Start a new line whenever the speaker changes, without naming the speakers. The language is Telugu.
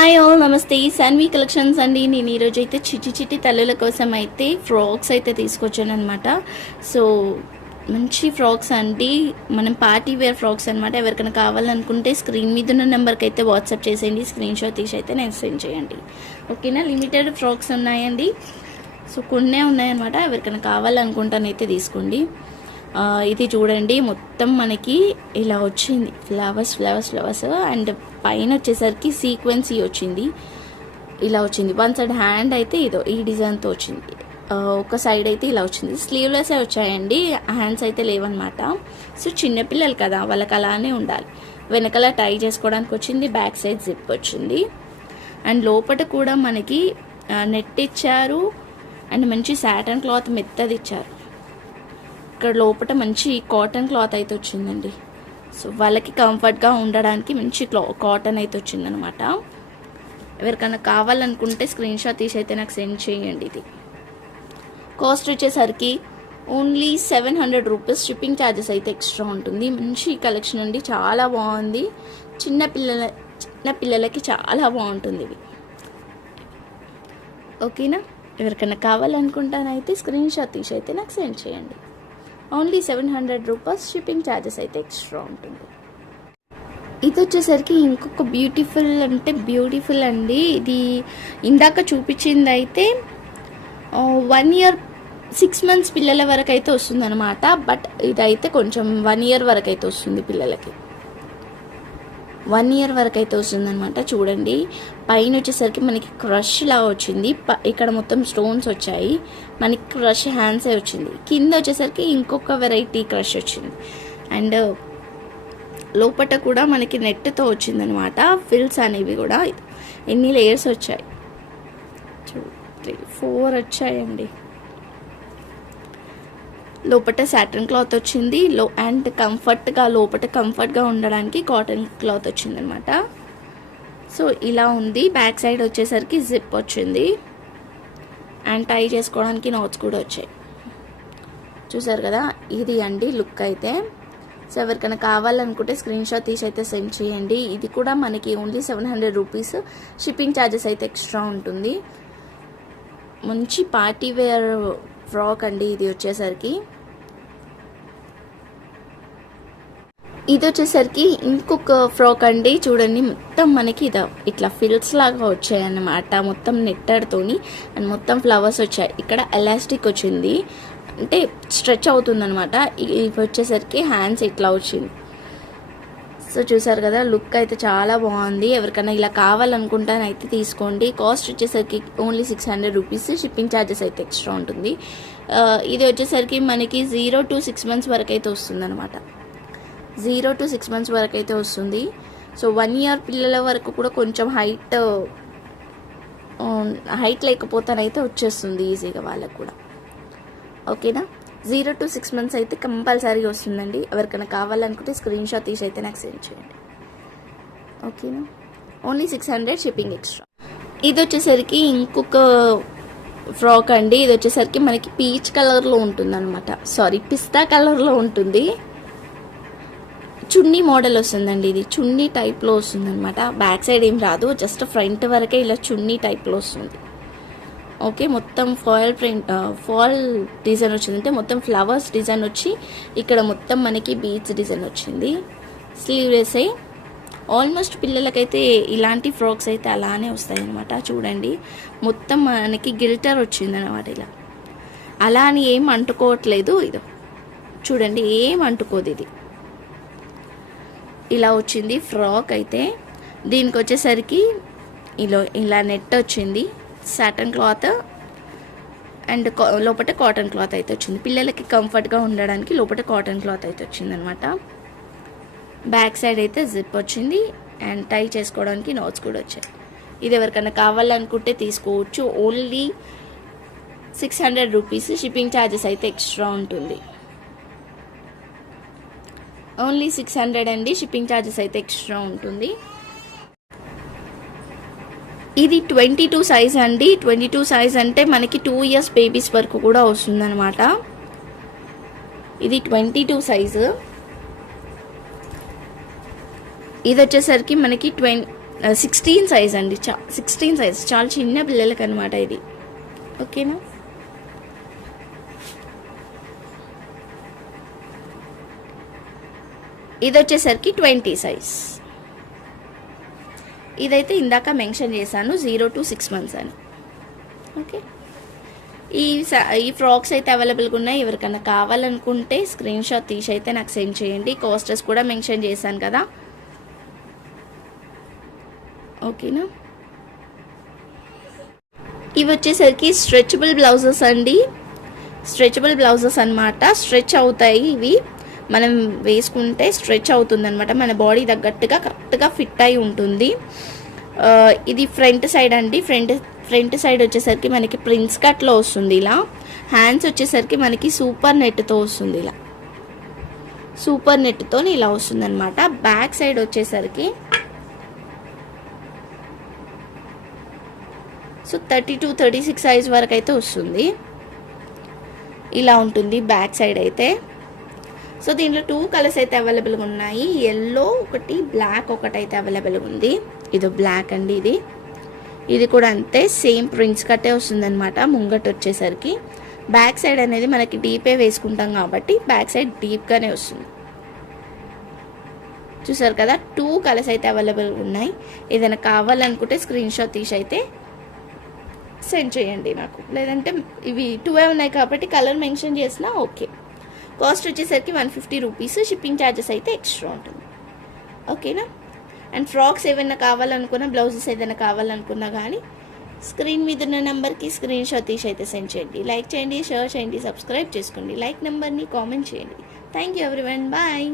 హాయ్ ఆల్ నమస్తే. సన్వి కలెక్షన్స్ అండి. నేను ఈరోజు అయితే చిట్టి చిట్టి తల్లుల కోసం అయితే ఫ్రాక్స్ అయితే తీసుకొచ్చాను అనమాట సో మంచి ఫ్రాక్స్ అండి. మనం పార్టీ వేర్ ఫ్రాక్స్ అనమాట ఎవరికైనా కావాలనుకుంటే స్క్రీన్ మీద ఉన్న నెంబర్కి అయితే వాట్సాప్ చేసేయండి. స్క్రీన్ షాట్ తీసి అయితే నేను సెండ్ చేయండి. ఓకేనా లిమిటెడ్ ఫ్రాక్స్ ఉన్నాయండి. సో కొన్నే ఉన్నాయన్నమాట. ఎవరికైనా కావాలనుకుంటానైతే తీసుకోండి. ఇది చూడండి మొత్తం మనకి ఇలా వచ్చింది. ఫ్లవర్స్ ఫ్లవర్స్ ఫ్లవర్స్ అండ్ పైన వచ్చేసరికి సీక్వెన్సీ వచ్చింది. ఇలా వచ్చింది. వన్ సైడ్ హ్యాండ్ అయితే ఇదో ఈ డిజైన్తో వచ్చింది. ఒక సైడ్ అయితే ఇలా వచ్చింది. స్లీవ్లెస్ వచ్చాయండి. హ్యాండ్స్ అయితే లేవన్నమాట. సో చిన్నపిల్లలు కదా వాళ్ళకి అలానే ఉండాలి. వెనకాల టై చేసుకోవడానికి వచ్చింది బ్యాక్ సైడ్ జిప్ వచ్చింది. అండ్ లోపల కూడా మనకి నెట్ ఇచ్చారు. అండ్ మంచి సాటన్ క్లాత్ మెత్తది ఇచ్చారు. ఇక్కడ లోపల మంచి కాటన్ క్లాత్ అయితే వచ్చిందండి. సో వాళ్ళకి కంఫర్ట్గా ఉండడానికి మంచి క్లా కాటన్ అయితే వచ్చిందనమాట. ఎవరికైనా కావాలనుకుంటే స్క్రీన్ షాట్ తీసి అయితే నాకు సెండ్ చేయండి ఇది. కాస్ట్ వచ్చేసరికి only seven hundred rupees shipping charges అయితే ఎక్స్ట్రా ఉంటుంది. మంచి కలెక్షన్ అండి చాలా బాగుంది. చిన్న పిల్లల చిన్న పిల్లలకి చాలా బాగుంటుంది ఇవి ఓకేనా ఎవరికైనా కావాలనుకుంటానైతే స్క్రీన్ షాట్ తీసి అయితే నాకు సెండ్ చేయండి. Only seven hundred rupees shipping charges అయితే ఎక్స్ట్రా ఉంటుంది. ఇది వచ్చేసరికి ఇంకొక బ్యూటిఫుల్ అంటే బ్యూటిఫుల్ అండి. ఇది ఇందాక చూపించింది అయితే వన్ ఇయర్ సిక్స్ మంత్స్ పిల్లల వరకు అయితే వస్తుందన్నమాట. బట్ ఇదైతే కొంచెం వన్ ఇయర్ వరకు అయితే వస్తుంది పిల్లలకి. వన్ ఇయర్ వరకు అయితే వస్తుందనమాట చూడండి. పైన వచ్చేసరికి మనకి క్రష్ లా వచ్చింది. ప- ఇక్కడ మొత్తం స్టోన్స్ వచ్చాయి. మనకి క్రష్ హ్యాండ్సే వచ్చింది. కింద వచ్చేసరికి ఇంకొక వెరైటీ క్రష్ వచ్చింది. అండ్ లోపట కూడా మనకి నెట్తో వచ్చిందనమాట ఫిల్స్ అనేవి కూడా. ఎన్ని లేయర్స్ వచ్చాయి? టూ త్రీ ఫోర్ వచ్చాయండి. లోపట సాటన్ క్లాత్ వచ్చింది. లో అండ్ కంఫర్ట్గా లోపట కంఫర్ట్గా ఉండడానికి కాటన్ క్లాత్ వచ్చిందనమాట సో ఇలా ఉంది. బ్యాక్ సైడ్ వచ్చేసరికి జిప్ వచ్చింది. అండ్ టై చేసుకోవడానికి నోట్స్ కూడా వచ్చాయి. చూసారు కదా? ఇది అండి లుక్ అయితే. సో ఎవరికైనా కావాలనుకుంటే స్క్రీన్ షాట్ తీసి అయితే సెండ్ చేయండి. ఇది కూడా మనకి only seven hundred rupees shipping charges అయితే ఎక్స్ట్రా ఉంటుంది. మంచి పార్టీ వేర్ ఫ్రాక్ అండి ఇది వచ్చేసరికి. ఇది వచ్చేసరికి ఇంకొక ఫ్రాక్ అండి చూడండి మొత్తం మనకి ఇది ఇట్లా ఫిల్స్ లాగా వచ్చాయన్నమాట మొత్తం నెట్టర్తోని అండ్ మొత్తం ఫ్లవర్స్ వచ్చాయి. ఇక్కడ ఎలాస్టిక్ వచ్చింది అంటే స్ట్రెచ్ అవుతుంది అనమాట ఇవి వచ్చేసరికి హ్యాండ్స్ ఇట్లా వచ్చింది. సో చూసారు కదా లుక్ అయితే చాలా బాగుంది. ఎవరికైనా ఇలా కావాలనుకుంటానైతే తీసుకోండి. కాస్ట్ వచ్చేసరికి only six hundred rupees. Shipping charges అయితే ఎక్స్ట్రా ఉంటుంది. ఇది వచ్చేసరికి మనకి జీరో టు సిక్స్ మంత్స్ వరకు అయితే వస్తుంది అనమాట జీరో టు సిక్స్ మంత్స్ వరకు అయితే వస్తుంది. సో వన్ ఇయర్ పిల్లల వరకు కూడా కొంచెం హైట్ హైట్ లేకపోతేనైతే వచ్చేస్తుంది ఈజీగా వాళ్ళకు కూడా. ఓకేనా? జీరో టు సిక్స్ మంత్స్ అయితే కంపల్సరీగా వస్తుందండి. ఎవరికైనా కావాలనుకుంటే స్క్రీన్ షాట్ తీసి అయితే నాకు సెండ్ చేయండి. ఓకేనా only six hundred shipping extra ఇది వచ్చేసరికి ఇంకొక ఫ్రాక్ అండి. ఇది వచ్చేసరికి మనకి పీచ్ కలర్లో ఉంటుంది అనమాట సారీ పిస్తా కలర్లో ఉంటుంది. చున్నీ మోడల్ వస్తుందండి ఇది. చున్నీ టైప్లో వస్తుంది అనమాట బ్యాక్ సైడ్ ఏం రాదు. జస్ట్ ఫ్రంట్ వరకే ఇలా చున్నీ టైప్లో వస్తుంది. ఓకే మొత్తం ఫాయిల్ ప్రింట్ ఫాల్ డిజైన్ వచ్చింది. అంటే మొత్తం ఫ్లవర్స్ డిజైన్ వచ్చి ఇక్కడ మొత్తం మనకి బీచ్ డిజైన్ వచ్చింది. స్లీవ్లెస్ అయి ఆల్మోస్ట్ పిల్లలకైతే ఇలాంటి ఫ్రాక్స్ అయితే అలానే వస్తాయి అనమాట చూడండి. మొత్తం మనకి గిల్టర్ వచ్చింది అనమాట ఇలా. అలా అని ఏం అంటుకోవట్లేదు ఇది. చూడండి ఏం అంటుకోదు ఇది. ఇలా వచ్చింది ఫ్రాక్ అయితే. దీనికి వచ్చేసరికి ఇలా ఇలా నెట్ వచ్చింది. సాటన్ క్లాత్ అండ్ లోపల కాటన్ క్లాత్ అయితే వచ్చింది. పిల్లలకి కంఫర్ట్గా ఉండడానికి లోపల కాటన్ క్లాత్ అయితే వచ్చింది అనమాట బ్యాక్ సైడ్ అయితే జిప్ వచ్చింది అండ్ టై చేసుకోవడానికి నోట్స్ కూడా వచ్చాయి. ఇది ఎవరికైనా కావాలనుకుంటే తీసుకోవచ్చు. Only six hundred rupees shipping charges అయితే ఎక్స్ట్రా ఉంటుంది. ఓన్లీ సిక్స్ హండ్రెడ్ అండి షిప్పింగ్ ఛార్జెస్ అయితే ఎక్స్ట్రా ఉంటుంది. ఇది ట్వంటీ టూ సైజ్ అండి. ట్వంటీ టూ సైజ్ అంటే మనకి టూ ఇయర్స్ బేబీస్ వరకు కూడా వస్తుందన్నమాట. ఇది ట్వంటీ టూ సైజు ఇది వచ్చేసరికి మనకి ట్వం సిక్స్టీన్ సైజ్ అండి. చా సిక్స్టీన్ సైజ్ చాలా చిన్న పిల్లలకి అనమాట ఇది. ఓకేనా? ఇది వచ్చేసరికి ట్వంటీ సైజ్ ఇదైతే ఇందాక మెన్షన్ చేశాను జీరో టు సిక్స్ మంత్స్ అని. ఓకే? ఈ ఈ ఫ్రాక్స్ అయితే అవైలబుల్గా ఉన్నాయి. ఎవరికైనా కావాలనుకుంటే స్క్రీన్ షాట్ తీసి అయితే నాకు సెండ్ చేయండి. కాస్టర్స్ కూడా మెన్షన్ చేశాను కదా. ఓకేనా? ఇవి వచ్చేసరికి స్ట్రెచబుల్ బ్లౌజెస్ అండి. స్ట్రెచబుల్ బ్లౌజెస్ అన్నమాట. స్ట్రెచ్ అవుతాయి ఇవి. మనం వేసుకుంటే స్ట్రెచ్ అవుతుంది అనమాట మన బాడీ తగ్గట్టుగా కరెక్ట్గా ఫిట్ అయి ఉంటుంది. ఇది ఫ్రంట్ సైడ్ అండి. ఫ్రంట్ ఫ్రంట్ సైడ్ వచ్చేసరికి మనకి ప్రిన్స్ కట్లో వస్తుంది ఇలా. హ్యాండ్స్ వచ్చేసరికి మనకి సూపర్ నెట్తో వస్తుంది ఇలా. సూపర్ నెట్తో ఇలా వస్తుంది అనమాట బ్యాక్ సైడ్ వచ్చేసరికి so thirty to thirty six size వరకు అయితే వస్తుంది. ఇలా ఉంటుంది బ్యాక్ సైడ్ అయితే. సో దీంట్లో టూ కలర్స్ అయితే అవైలబుల్గా ఉన్నాయి. ఎల్లో ఒకటి బ్లాక్ ఒకటి అయితే అవైలబుల్గా ఉంది. ఇది బ్లాక్ అండి ఇది. ఇది కూడా అంతే సేమ్ ప్రింట్స్ కట్టే వస్తుందన్నమాట ముంగట్ వచ్చేసరికి. బ్యాక్ సైడ్ అనేది మనకి డీపే వేసుకుంటాం కాబట్టి బ్యాక్ సైడ్ డీప్గానే వస్తుంది. చూసారు కదా టూ కలర్స్ అయితే అవైలబుల్ ఉన్నాయి. ఏదైనా కావాలనుకుంటే స్క్రీన్ షాట్ తీసి అయితే సెండ్ చేయండి నాకు. లేదంటే ఇవి టూ ఉన్నాయి కాబట్టి కలర్ మెన్షన్ చేసినా ఓకే కాస్ట్ వచ్చేసరికి one fifty rupees. Shipping charges అయితే ఎక్స్ట్రా ఉంటుంది. ఓకేనా అండ్ ఫ్రాక్స్ ఏమైనా కావాలనుకున్నా బ్లౌజెస్ ఏదైనా కావాలనుకున్నా కానీ స్క్రీన్ మీద ఉన్న నెంబర్కి స్క్రీన్ షాట్ తీసి అయితే సెండ్ చేయండి. లైక్ చేయండి షేర్ చేయండి సబ్స్క్రైబ్ చేసుకోండి. లైక్ నెంబర్ని కామెంట్ చేయండి. Thank you everyone bye